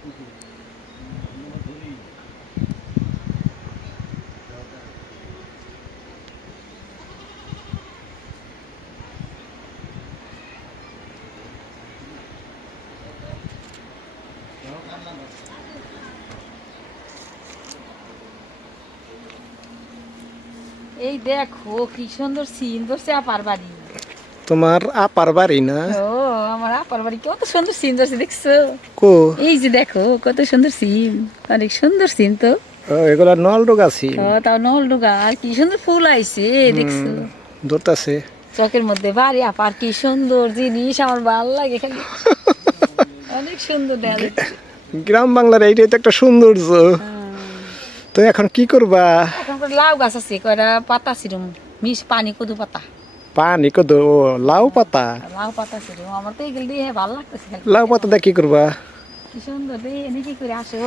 এই দেখো কি সুন্দর সিন ধরছে আপার বাড়ি। তোমার আপার বাড়ি না? ও আমার আপার বাড়ি কত সুন্দর সিন ধরছে দেখছো? কো এই যে দেখো কত সুন্দর সিন, অনেক সুন্দর সিন তো। এগুলা নলডো গাছি তাও নলডুগা আর কি সুন্দর ফুল আইছে দেখছো? ধরতেছে চকের মধ্যে বাড়ি আপার কি সুন্দর জিনিস, আমার ভালো লাগে খালি। অনেক সুন্দর দেখা যাচ্ছে। গ্রাম বাংলার এইটাই তো একটা সৌন্দর্য। তো এখন কি করবা? এখন করে লাউ গাছ আছে কয়টা পাতা ছিলুম, মিশ পানি কদু পাতা, পানি কত লাউ পাতা? লাউ পাতা ছিলুম, আমার তো এগুলো দিয়ে ভালো লাগতেছে খালি। লাউ পাতা দিয়ে কি করবা? কি সুন্দর দিয়ে এনে কি করে আসো?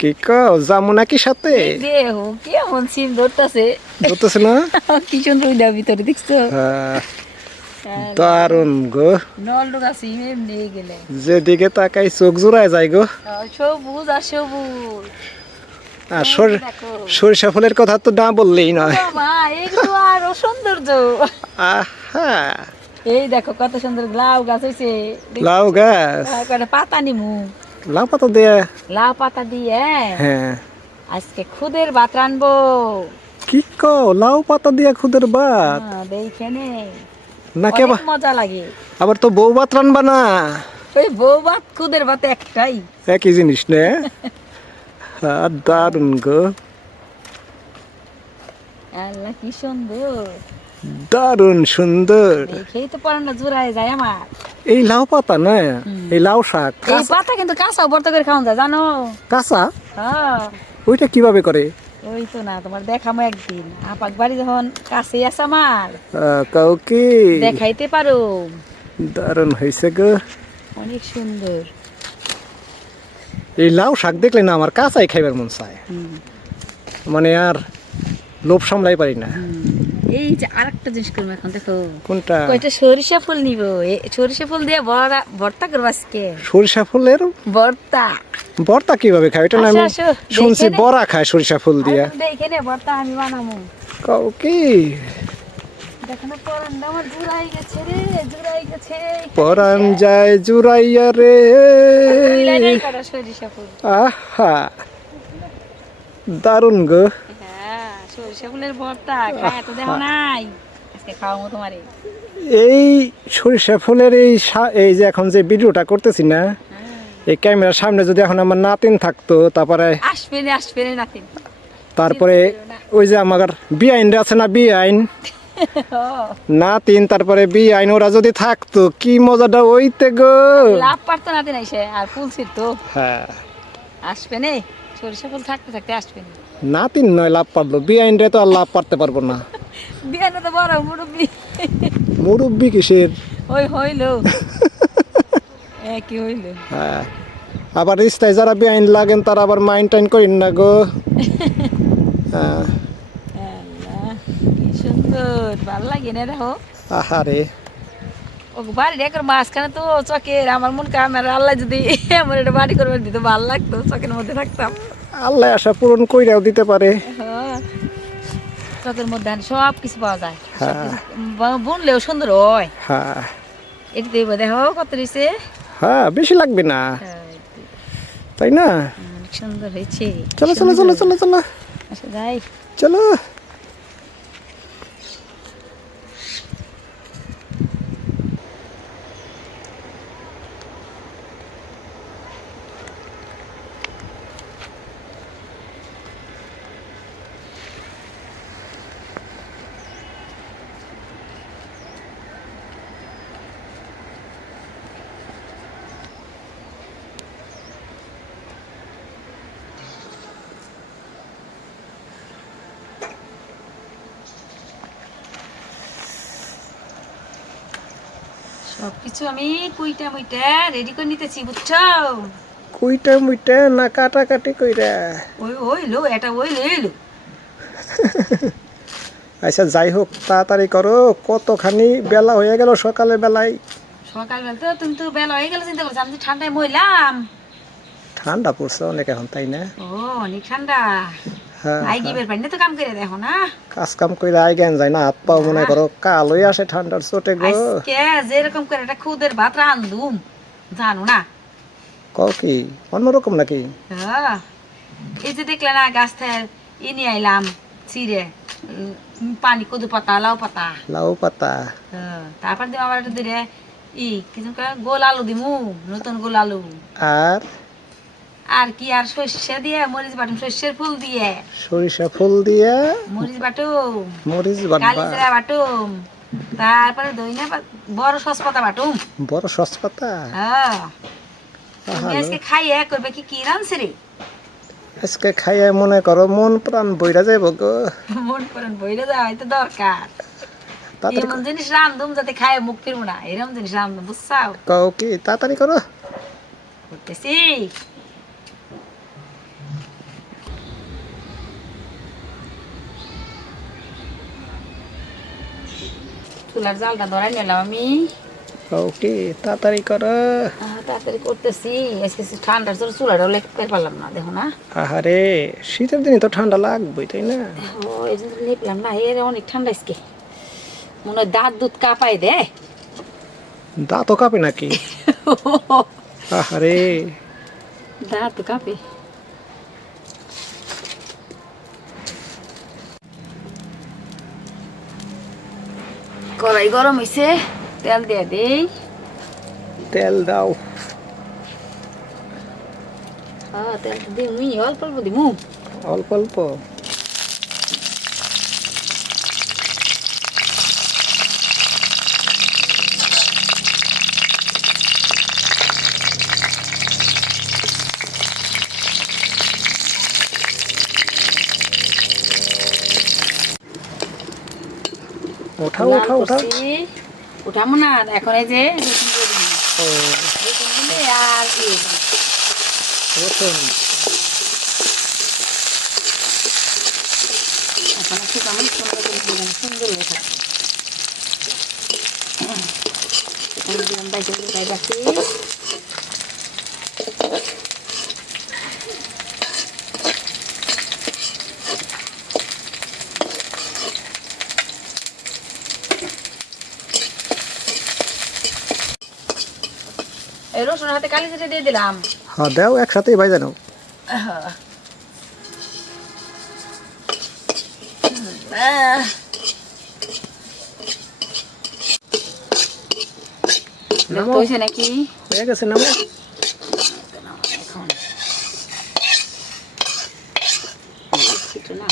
কি কও যাবো নাকি সাথে? দেহ কেমন সিন ধরতেছে, ধরতেছে না? কি সুন্দর ওইটার ভিতরে দেখছো? দারুন গো, নলডুগা সিম এমনি গেলে যেদিকে তাকাই চোখ জোড়ায় যায় গো। সবুজ আর সবুজ। আর সরিষা ফুলের কথা তো না বললেই নয়। বাবা এগুলো আরো সৌন্দর্য। আহা, এই দেখো কত সুন্দর লাউ গাছ হয়েছে। লাউ গাছ, কয়টা পাতা নিমু, লাউ পাতা দিয়ে? লাউ পাতা দিয়ে হ্যাঁ। আজকে খুদের ভাত রানবো। কি কও লাউ পাতা দিয়ে খুদের ভাত? দেখে নে না কেবা মজা লাগে। আবার তো বউ ভাত রানবা না? ওই বউ ভাত খুদের ভাত একটাই, একই জিনিস নে। দারুন গো, আল্লাহ কি সুন্দর, দারুন সুন্দর। দেখেই তো পরানটা জোড়ায় যায় আমার। এই লাউ পাতা না, এই লাউ শাক এই পাতা কিন্তু কাঁচা ভর্তা করে খাওয়া যায় জানো? কাঁচা? হ্যাঁ ওইটা কিভাবে করে? ওই তো না তোমার দেখাবো একদিন, আপাক বাড়ি যখন কাছে আছে আমার কাউকে দেখাইতে পারো। দারুন হয়েছে গো। অনেক সুন্দর। এই লাউ শাক দেখলে না আমার কাঁচাই খাইবার মন চায়, মানে আর লোভ সামলাই পারি না। এই যে আরেকটা জিনিস করবো এখন দেখো। কোনটা? কয়টা সরিষা ফুল নিব, সরিষা ফুল দিয়ে ভর্তা করবো আজকে। সরিষা ফুলের ভর্তা? ভর্তা কিভাবে খায় এটা না আমি আসো, শুনছি, বড়া খায় সরিষা ফুল দিয়া। এখানে ভর্তা আমি বানাবো। কাউকে দেখো না পরানটা আমার জুড়াই গেছে রে, জুড়াই গেছে। পরান যায় জুড়াইয়া রে। সরিষা ফুল, আহা দারুন গো। হ্যাঁ সরিষা ফুলের ভর্তা খায় তো দেখো নাই, আজকে খাওয়াবো তোমারে। এই সরিষা ফুলের এই যে এখন যে ভিডিওটা করতেছি না, এই ক্যামেরার সামনে যদি এখন আমার নাতিন থাকতো, তারপরে আসবে নাতিন, তারপরে ওই যে আমার বিআইন আছে না, বিআইন নাতিন, তারপরে বিআইন, ওরা যদি থাকতো কি মজাটা হইতে গো। লাভ পারতো নাতিন আইসে, আর ফুল ছিড়তো। হ্যাঁ আসবে নে, সরিষা ফুল থাকতে থাকতে আসবে না। নাতিন নয় লাভ পারলো, বিআইন রে তো আর লাভ পারতে পারবো না। বিয়ানে তো বড় মুরব্বি। মুরব্বি কিসের? ওই হইলো কি হইলো। হ্যাঁ আবার রিস্তায় যারা বিআইন লাগেন তারা আবার মাইন্ড টাইন করেন না গো। হ্যাঁ কি সুন্দর, ভালো লাগে না দেখো। আহারে ও বাড়ি রেখে মাঝখানে তো চকের, আমার মন কামের আল্লাহ যদি আমার এটা বাড়ি করবে দিত ভালো লাগতো, চকের মধ্যে থাকতাম। আল্লাহ আশা পূরণ কইরাও দিতে পারে। চকের মধ্যে সব কিছু পাওয়া যায়, বুনলেও সুন্দর হয়। হ্যাঁ এটা দেব দেখো কত দিছে। হ্যাঁ বেশি লাগবে না, তাই না? অনেক সুন্দর হয়েছে। চলো চলো চলো চলো চলো আচ্ছা যাই, চলো। সবকিছু আমি কুইটা মুইটা রেডি করে নিতেছি বুঝছো। কুইটা মুইটা না কাটাকাটি কইরা? ওই ওইলো এটা ওইলো এলো। আচ্ছা যাই হোক তাড়াতাড়ি করো, কতখানি বেলা হয়ে গেল সকালের বেলায়। সকালবেলা তো তুমি তো বেলা হয়ে গেল, চিন্তা করছো আমি তো ঠান্ডায় মইলাম। ঠান্ডা পড়ছে অনেক এখন, তাই না? ও অনেক ঠান্ডা। হ্যাঁ আই গিবের পানি তো কাম করে দেখো না। কাজ কাম করে আই জ্ঞান যায় না, হাত পাও মনে না। করো কালোই আসে ঠান্ডার চোটে গো। আজকে যেরকম করে একটা খুদের ভাত রান্ধুম জানো না। কও কি অন্যরকম নাকি? হ্যাঁ, এই যে দেখলে না গাছ থেকে নিয়ে আইলাম চিড়ে, পানি কদু পাতা লাউ পাতা। লাউ পাতা। তারপর দিব আবার একটু দিলে কি যেন কয়, গোল আলু দিমু, নতুন গোল আলু। আর আর কি আর সর্ষে দিয়ে মরিচ বাটুম, সর্ষের ফুল দিয়ে সরিষা ফুল দিয়ে মরিচ বাটুম, মরিচ বাটবা। কালিজিরা বাটুম, তারপরে ধইনা বড় সস পাতা বাটুম। বড় সসপাতা। হ্যাঁ, তুমি আহালো। আজকে খাইয়ে করবে কি রানছে রে? আজকে খাইয়ে মনে করো মন প্রাণ বইরা যাইব গো। মন করেন বইলে যাওয়াই তো দরকার। তাড়াতাড়ি এমন জিনিস রান্ধুম যাতে খায় মুখ ফিরবো না, এরকম জিনিস রান্ধুম, বুঝছাও? কও কি তাড়াতাড়ি করো। করতেছি। চুলার জালটা ধরাই নিলাম আমি। কও কি তাড়াতাড়ি করো। তাড়াতাড়ি করতেছি, আজকে ঠান্ডার জন্য চুলাটাও লেখতে পারলাম না, দেখো না। আহারে শীতের দিনে তো ঠান্ডা লাগবেই, তাই না? ও এই জন্য নিপলাম না, এর অনেক ঠান্ডা আজকে। মনে হয় দাঁত দুধ কাঁপাই দে। দাঁতও কাঁপে নাকি? আহারে দাঁত কাঁপে। কড়াই গরম হয়েছে, তেল দিয়ে দেই। তেল দাও। হ্যাঁ, তেল দিমুই, অল্প অল্প দিমু। অল্প অল্প। ওঠাও লাল ওঠাও ওঠাও। করছি, উঠামো না এখন। এই যে রসুন দিয়ে দিবি। ও রসুন দিলে আর রসুন। এখন একটু কেমন সুন্দর করে দিলাম, সুন্দর হয়ে থাকে। এখানে দিলাম বাইশে গাই রাখি। এই রসুনের হাতে কালি জিরে দিয়ে দিলাম। হ্যাঁ দাও একসাথেই ভাই জানো। নামো। হয়েছে নাকি? হয়ে গেছে নামো। এখন কিছু না,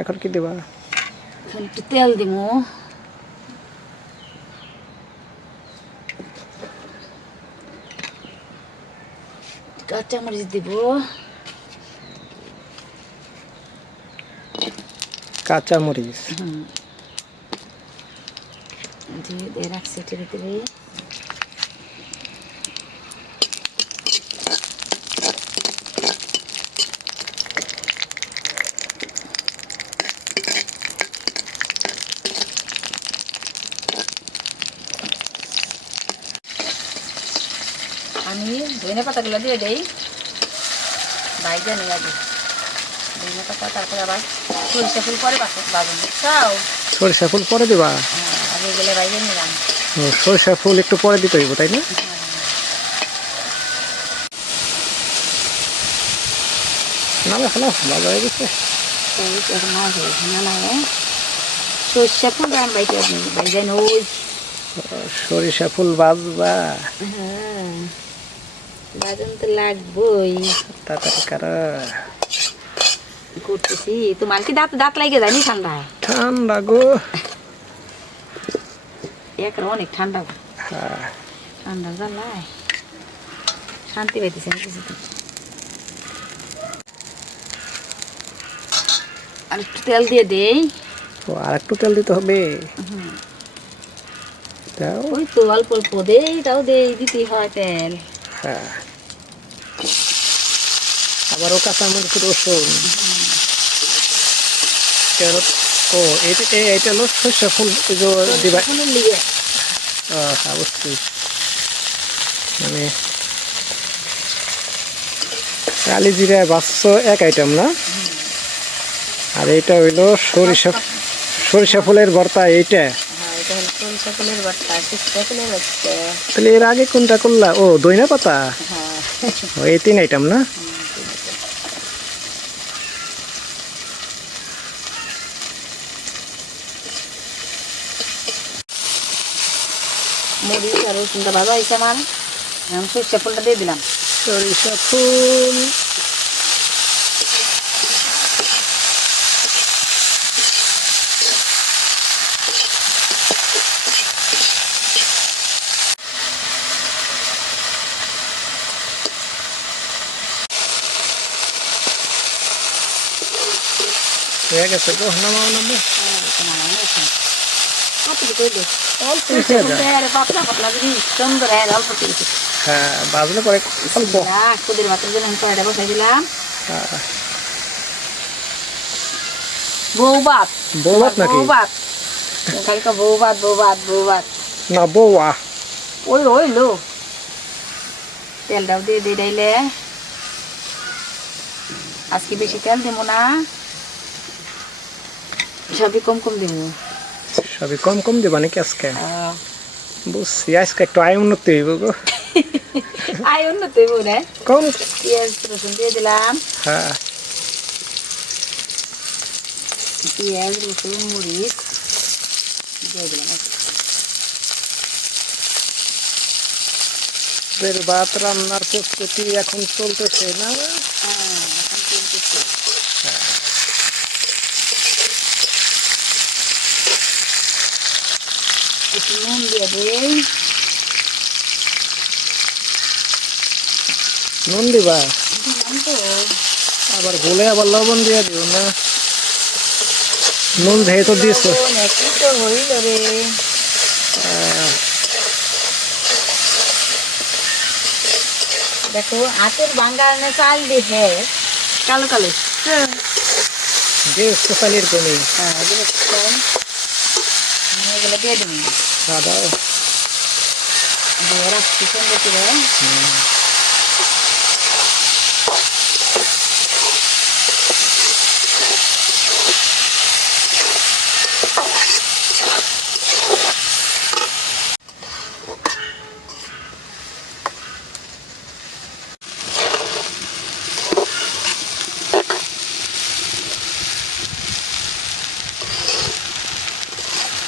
এখন কি দিবা? এখন একটু তেল দিব। কাঁচামরিচ দিব। কাঁচা মরিচ। দিয়ে রাখছি এটার ভিতরে। আমি ধনে পাতাগুলো দিয়ে দেই, বাইজা নিয়ে আগে ধনে পাতা, তারপরে আবার সরিষা ফুল পরে বাজুন, বুঝছাও? সরিষা ফুল পরে দিবা? আগে গেলে বাইজা নিলাম। ও, সরিষা ফুল একটু পরে দিতে হইব, তাই না? নামে ফেলো, ভালো হয়ে গেছে। এখন না হয়েছে না, না সরিষা ফুল রান বাইতে আপনি বাইজা ওই। সরিষা ফুল বাজবা? হ্যাঁ, বাজন তো লাগবই। তাড়াতাড়ি করো। করতেছি। তোমার কি দাঁত দাঁত লাগে যায়নি ঠান্ডায়? ঠান্ডা গো। এখন অনেক ঠান্ডা, হ্যাঁ ঠান্ডা জ্বালায় শান্তি পাইতেছে না কিছু। আর একটু তেল দিয়ে দেই। ও আর একটু তেল দিতে হবে। দাও। ওই তো অল্প অল্প দেই, তাও দেই, দিতেই হয় তেল। হ্যাঁ আবারও কাঁচা মরিচ, রসুন, ও এটা হলো সরষে ফুল যে দিবা। ফুলের লিগে অবশ্যই মানে কালি জিরা বাচ্চো এক আইটেম না, আর এটা হইলো সরিষা ফুলের ভর্তা এইটা। হ্যাঁ, এটা হলো সরিষা ফুলের ভর্তা, সরিষা ফুলের ভর্তা। তাহলে এর আগে কোনটা করলা? ও দইনা পাতা। হ্যাঁ, ও এই 3 আইটেম না। মরিচ আর রসুনটা ভাজা হয়েছে আমার, এখন সরিষা ফুলটা দিয়ে দিলাম। সরিষা ফুল হয়ে গেছে গো, নামাও নামাও। অল্প হয়েছে এটা। পাতলা পাতলা জিনিস সুন্দর, হ্যাঁ অল্প দিয়েছি। হ্যাঁ বাজলে পরে অল্প। কুদির ভাতের জন্য আমি কড়াইটা বসাই দিলাম। বউ ভাত, বউ ভাত নাকি? বউ ভাত, খালি বউ ভাত বউ ভাত বউ ভাত না বউয়া। ওই ওইলো তেলটাও দিয়ে দিয়ে ডাইলে। আজকে বেশি তেল দেবো না, সবই কম কম দেবো। সবই কম কম দিবা নাকি আজকে? বুঝছি, আজকে একটু আয় উন্নতি হইব গো। আয় উন্নত হইব রে। কম পেঁয়াজ রসুন দিয়ে দিলাম। হ্যাঁ পেঁয়াজ রসুন মরিচ দিয়ে দিলাম। ভাত রান্নার প্রস্তুতি এখন চলতেছে না? হ্যাঁ, এখন চলতেছে। একটু নুন দিয়ে দিই। নুন দিবা? দিলাম তো। আবার ভুলে আবার লবণ দিয়ে দিও না। নুন যেহেতু দিয়েছো। একটু তো হইল রে। দেখো হাতের বাঙ্গানে চাল দিয়ে কালো কালো। যে চালের কমি হ্যাঁ, এগুলো দিয়ে দিবি, দাও। দিয়ে রাখছি সুন্দর করে।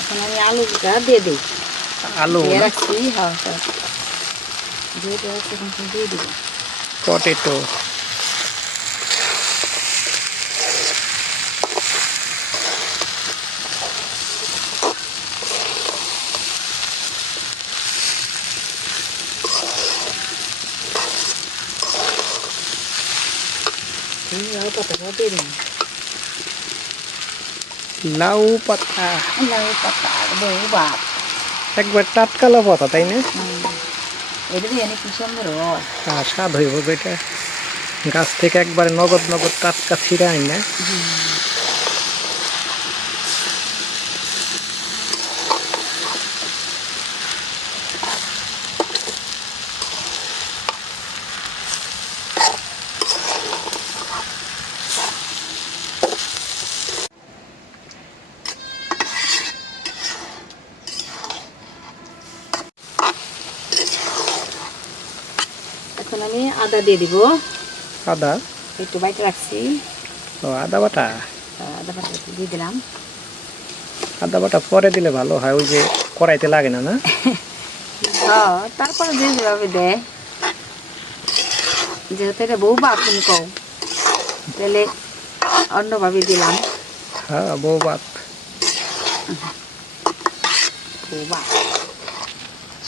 এখন আমি আলুটা দিয়ে দিই। আলু দিয়ে রাখছি, হ্যাঁ দিয়ে রাখছি, এখন দিয়ে দিব পটেটো। লাউ পাতাটা দিয়ে দিন। লাউ পাতা, লাউ পাতা বউ ভাত। একবার টাটকা লাউ পাতা তাই না? এটা দিয়ে কি সুন্দর হয়। স্বাদ হইব এটা, গাছ থেকে একবারে নগদ নগদ টাটকা ছিঁড়ে আই না। এখন আমি আদা দিয়ে দিব। আদা? একটু বাইটে রাখছি। ও আদা বাটা। আদা বাটা একটু দিয়ে দিলাম। আদা বাটা পরে দিলে ভালো হয়, ওই যে কড়াইতে লাগে না না? হ্যাঁ, তারপরে যে যেভাবে দেয়, যেহেতু এটা বউ ভাত তুমি কও, তাহলে অন্যভাবে দিলাম। হ্যাঁ বউ ভাত। বউ ভাত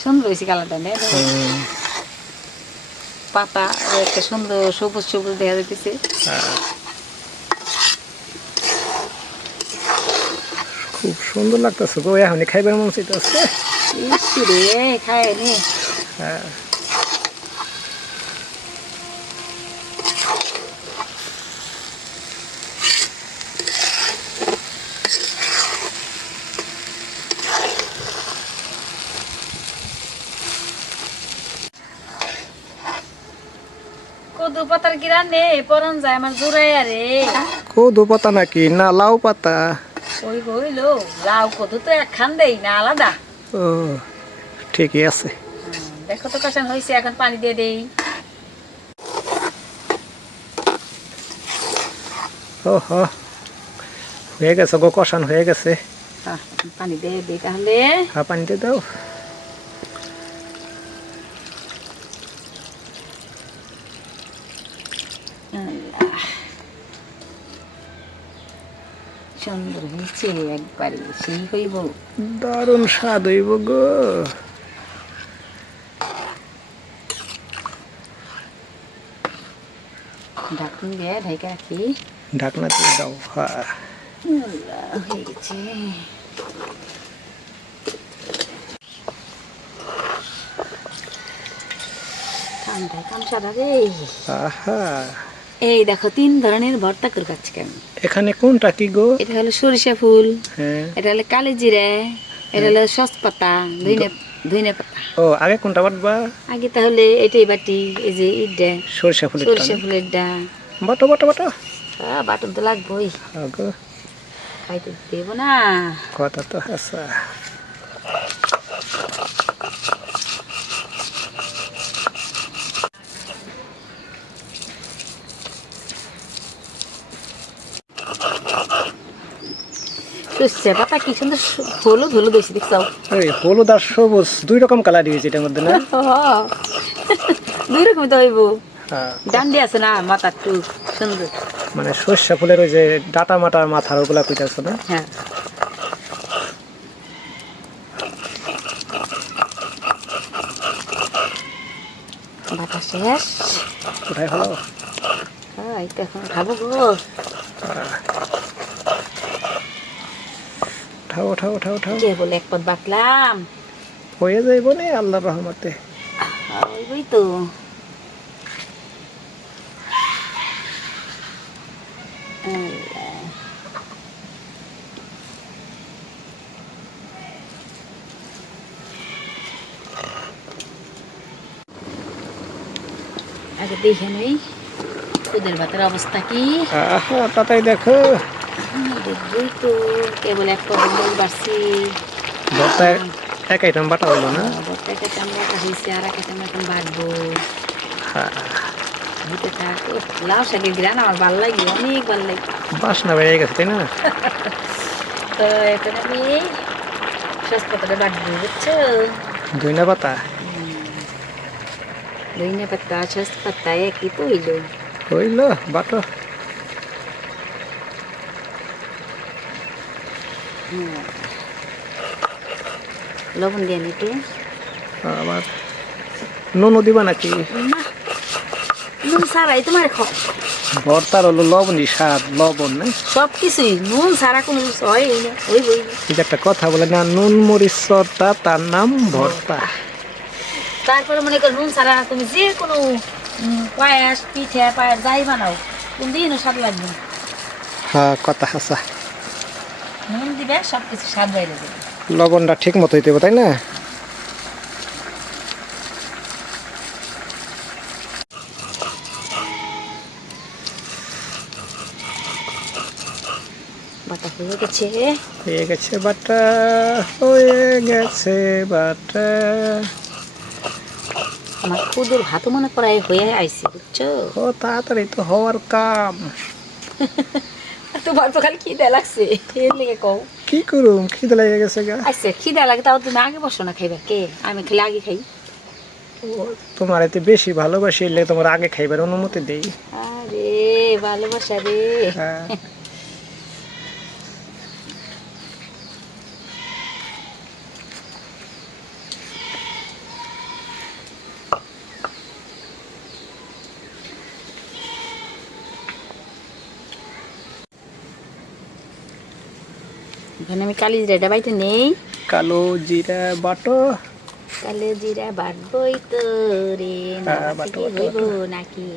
সুন্দর হয়েছে কালারটা, নেই পাতা একটা সুন্দর সবুজ সবুজ দেখা যাইতেছে। খুব সুন্দর লাগতেছে গো, এখনই খাইবার মন চাইতেছে। রে খায় নি। হ্যাঁ কদু পাতার গিরান নে পরান যায় আমার জোড়াই আরে। কদু পাতা নাকি না লাউ পাতা? ওই হইলো লাউ কদু তো একখান দেই না আলাদা। ও ঠিকই আছে। দেখো তো কষান হয়েছে, এখন পানি দিয়ে দেই। ওহো হয়ে গেছে গো, কষান হয়ে গেছে। পানি দিয়ে দিই তাহলে। হ্যাঁ পানি দিয়ে দাও। সুন্দর হয়েছে একবারে, সেই হইব। দারুণ স্বাদ হইব গো। ঢাকুন দিয়ে ঢেকে রাখি। ঢাকনা দিয়ে দাও। হ্যাঁ হয়ে গেছে। ঠান্ডায় কামসাদা রে। আহা এই দেখো 3 ধরনের ভর্তা করে খাচ্ছি আমি। এখানে কোনটা কি গো? এটা হলো সরিষা ফুল, হ্যাঁ এটা হলো কালি জিরা, এটা হলো সসপাতা, ধইনে পাতা। ও আগে কোনটা বাটবা? আগে তাহলে এটাই বাটি, এই যে ইডা সরিষা ফুলের সরিষা ফুলের ডা। বাটো বাটো বাটো। বাটন তো লাগবেই, আগো খাইতে দেব না। কথা তো হাসা। সরিষা পাতা কি সুন্দর হলুদ হলুদ হয়েছে দেখছো? এই হলুদ আর সবুজ 2 রকম কালার দিয়েছে এটার মধ্যে না? 2 রকম তো হইব। হ্যাঁ ডান্ডি আছে না মাথা একটু সুন্দর। মানে সর্ষা ফুলের ওই যে ডাটা মাটার মাথার ওগুলা কইতাছ না? হ্যাঁ বাটা শেষ। কোথায় হলো? এই তো এখন খাবো গো। উঠাও উঠাও উঠাও উঠাও। কে বলে এক পদ বাটলাম, হয়ে যাইব নে আল্লাহর রহমতে। ওই তো। আগে দেখে নেই ওদের ভাতের অবস্থা কি। আহা তাতাই দেখো দেখবই তো, কেবল এক পদ বাড়ছি। ভর্তা এক আইটেম বাটা হইলো না? ভর্তা একটা চামড়াটা হয়েছে, আর একটা চামড়া এখন বাটবো। হ্যাঁ হইতে থাক। লাউ শাকের গ্রান আমার ভালো লাগে, অনেক ভালো লাগে। বাসনা বেড়ে গেছে তাই না? তো এখন আমি সসপাতাটা বাটবো, বুঝছো? ধইনা পাতা ধইনা পাতা সসপাতা একই তো হইল। হইল বাটো। লবণ দিয়ে নিতে। আবার নুনও দিবা নাকি? নুন ছাড়াই তোমার খাও। ভর্তার হলো লবণই স্বাদ, লবণ না? সব কিছুই নুন ছাড়া কোনো কিছু হয় না, ওই বই। এই যে একটা কথা বলে না, নুন মরিচ চর্তা তার নাম ভর্তা। তারপরে মনে করো নুন ছাড়া তুমি যে কোনো পায়াস পিঠে পায়াস যাই বানাও, কোন দিনও স্বাদ লাগবে না। হ্যাঁ কথা হাসা। নুন দিবে সব কিছু স্বাদ বাইরে যাবে। লবণটা ঠিক মতো হইতে হবে তাই না? বাটা হয়ে গেছে। হয়ে গেছে বাটা, হয়ে গেছে বাটা। আমার খুদুর ভাতও মনে করাই হয়ে আইছে, বুঝছো? ও তাড়াতাড়ি তো হওয়ার কাম। তোমার তো খালি খিদে লাগছে, এর লেগে কও। কি করুম, খিদে লেগে গেছে গা। আচ্ছা খিদে লাগে তাও তুমি আগে বসো না খাইবা কে? আমি খালি আগে খাই। তোমার এতে বেশি ভালোবাসি, এলে তোমার আগে খাইবার অনুমতি দেই। আরে ভালোবাসা রে। হ্যাঁ এখানে আমি কালি জিরাটা বাইতে নেই। কালো জিরা বাটো। কালো জিরা বাটবই তো রে, না হ্যাঁ, বাটি বাটো, কি বাটো, হইব বাটো। নাকি?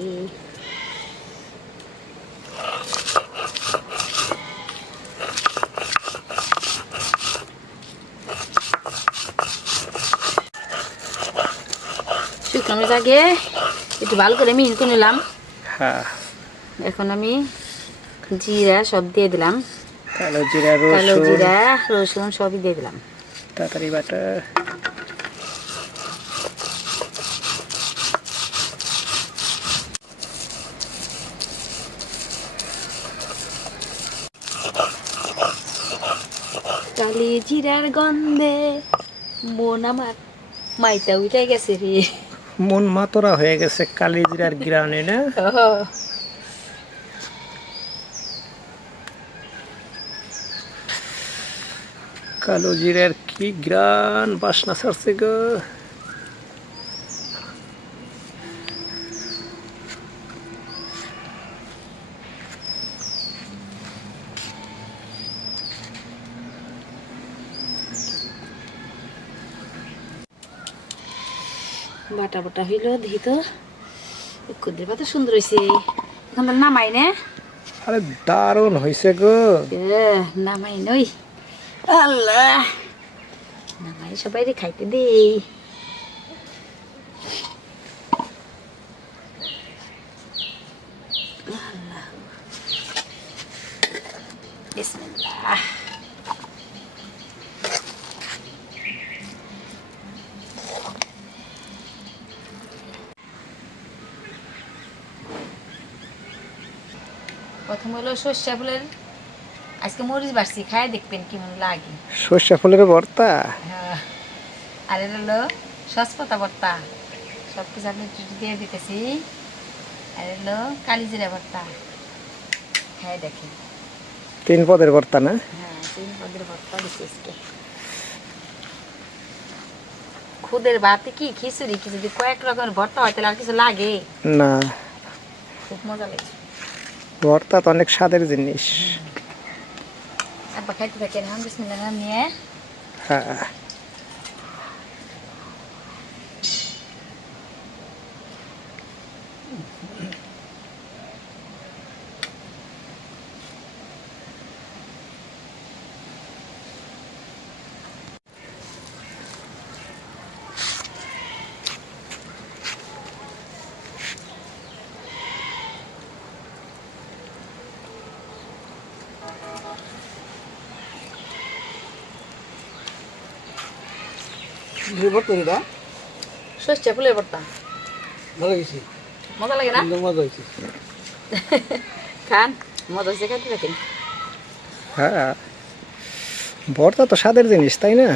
শুকনো মরিচ আগে একটু ভালো করে মিহিন করে নিলাম, হ্যাঁ, এখন আমি জিরা সব দিয়ে দিলাম, কালো জিরা, কালো রসুন, জিরা রসুন সবই দিয়ে দিলাম। তাড়াতাড়ি বাটা। কালি জিরার গন্ধে মন আমার মাইটা উঠে গেছে রে। মন মাতরা হয়ে গেছে কালি জিরার গ্রানে না? কালো জিরার কি গ্রান বাসনা ছাড়ছে গো। বাটা বাটা হইল দেখি তো, কুদ্রের পাতা সুন্দর হয়েছে। এখন তো নামাই নে, আরে দারুণ হয়েছে গো। নামাই নই, আল্লাহ নামাই সবাই খাইতে দেই। বিসমিল্লাহ। প্রথম হলো সর্ষে ফুলের, আজকে মরিচ বাড়ছি, খায় দেখবেন কেমন লাগে। সর্ষে ফুলের ভর্তা। আর এটা হলো সসপাতা ভর্তা, সব কিছু আপনি দিয়ে দিতেছি। আর হলো কালি জিরা ভর্তা, খায় দেখেন। 3 পদের ভর্তা না? হ্যাঁ, 3 পদের ভর্তা দিচ্ছি আজকে। খুদের ভাতে কি খিচুড়ি কি যদি কয়েক রকমের ভর্তা হয় তাহলে আর কিছু লাগে না, খুব মজা লাগে। ভর্তা তো অনেক স্বাদের জিনিস। আব্বা খাইতে থাকেন, হাম বিসমিল্লাহ নাম নিয়ে। হ্যাঁ, সর্ষে ফুলের ভর্তা ভালো গেছি, মজা লাগে না? মজা হয়েছে। খান, মজা হচ্ছে, খাইতে থাকেন। হ্যাঁ, ভর্তা তো স্বাদের জিনিস তাই না?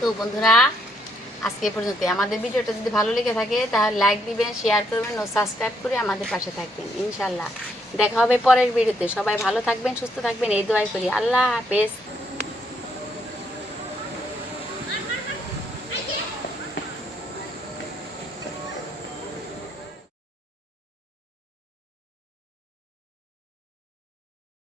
তো বন্ধুরা, আজকে এ পর্যন্ত। আমাদের ভিডিওটা যদি ভালো লেগে থাকে তাহলে লাইক দিবেন, শেয়ার করবেন ও সাবস্ক্রাইব করে আমাদের পাশে থাকবেন। ইনশাল্লাহ দেখা হবে পরের ভিডিওতে। সবাই ভালো থাকবেন, সুস্থ থাকবেন, এই দোয়াই করি। আল্লাহ হাফেজ।